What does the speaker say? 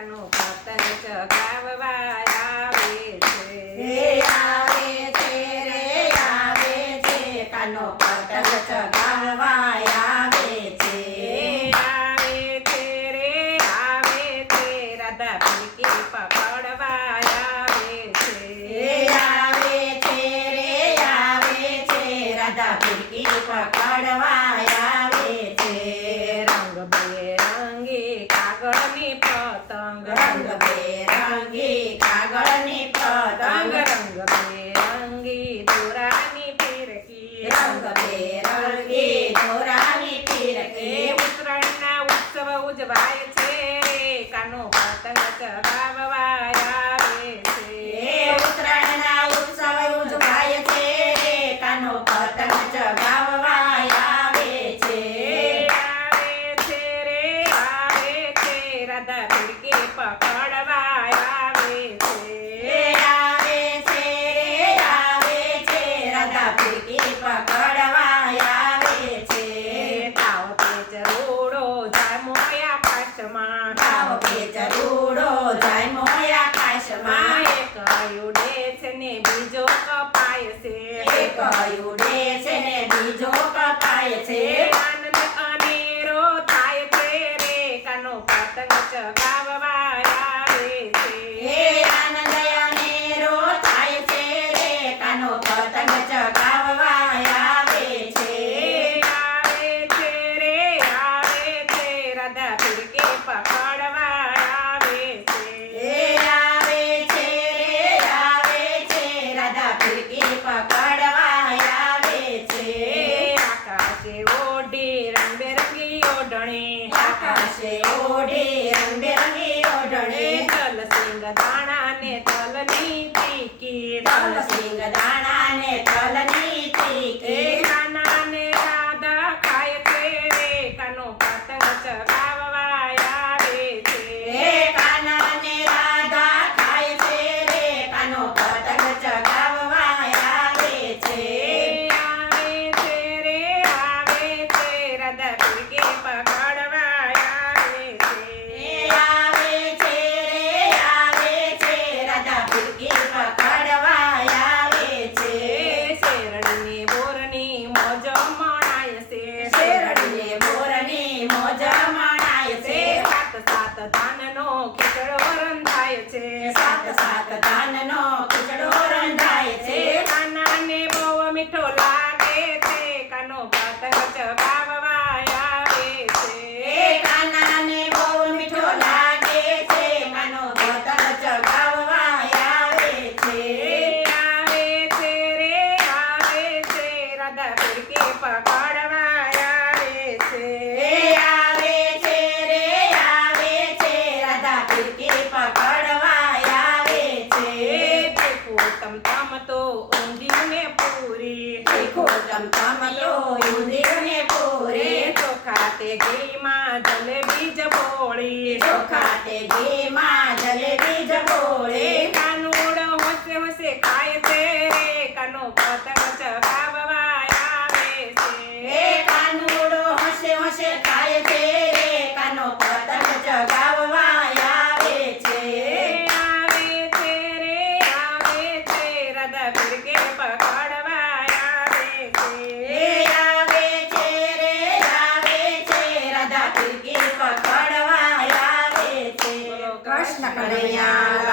કાનો પતંગ ચગાવવા આવે છે. આવે છે રે આવે છે કાનો પતંગ ચગાવવા આવે છે. આવે છે રે આવે છે રાધા ફિરકી પકડવા આવે છે. આવે છે રે આવે છે રાધા ફિરકી પકડવા આવે છે. રંગબેરંગી કાગળની પતંગ રંગબેરંગી કાગળની પતંગ રંગબેરંગી દોરાની ફિરકી રંગબેરંગી દોરાની ફિરકી ઉત્તરાયણના ઉત્સવ ઉજવાય છે કાનો પતંગ ચગાવવા આવે છે. ઉત્તરાયણના ઉત્સવ ઉજવાય છે કાનો પતંગ ચગાવવા આવે છે. આવે છે રે આવે છે રાધા ફિરકી પકડવા આવે છે. આવે છે આવે છે રાધા ફિરકી પકડવા આવે છે. તાવ પેચ રોડો જાય મોયા પાછમાં ભાવ પેચ રૂડો જાય મોયા કાશમાં એક ઉડે છે ને બીજો કપાય છે. એક ઉડે છે ને બીજો કપાય છે. આનંદ અનેરો થાય છે રે કાનો પતંગ ચગાવવા આવે છે. આનંદ અનેરો થાય છે રે કાનો પતંગ ચગાવવા આવે છે. આવે છે રે આવે છે રાધા ફિરકી પકડવા આવે છે. આવે છે રે આવે છે રાધા ફિરકી પકડવા આવે છે. આકાશે ઓઢી રંગબેરંગી ઓઢણી આકાશે ઓઢી રંગબેરંગી ઓઢણી તલસિંગ દાણા ને તલની તીકી તલસિંગ દાણા ને તલની તીકી કાના ને રાધા ખાય છે રે કાનો પતંગ ચગાવવા આવે છે. કાના ને રાધા ખાય છે રે કાનો પતંગ ચગાવવા આવે છે. આવે છે રે આવે છે રાધા ફિરકી પકડવા આવે છે. આવે છે રે આવે છે રાધા ફિરકી પકડવા આવે છે. શેરડીની બોરની મોજ મણાય છે. શેરડીને મોરની મોજ મણાય છે. સાત સાત ધાનનો ખીચડો રંધાય છે. સાત સાત ધાનનો ખીચડો રંધાય છે. કાનાને બહુ મીઠો લાગે છે કાનો પતંગ ચગાવવા આવે છે. કાનાને બહુ મીઠો લાગે છે કાનો પતંગ ચગાવવા આવે છે. આવે છે રે આવે છે રાધા ફિરકી પકડવા આવે છે. આવે છે રે આવે છે રાધા ફિરકી પકડવા આવે છે. તીખું તમતમ તો ઊંધિયું ને પૂરી તીખો ચમચમલો ઊંધિયું ને પૂરી ચોખા તે ઘીમાં જલેબી જબોળી ચોખા તે ઘીમાં જલેબી જબોળી કાનુડ હોશે હોશે ખાય છે રે કાનો પતંગ ચગાવવા આવે છે. કાનુડો હોશે હોશે ખાય છે રે કાનો પતંગ ચગાવવા આવે છે. આવે છે રે આવે છે રાધા ફિરકી પકડવા આવે છે. આવે છે રે આવે છે રાધા ફિરકી પકડવા આવે છે. બોલો કૃષ્ણ કનૈયા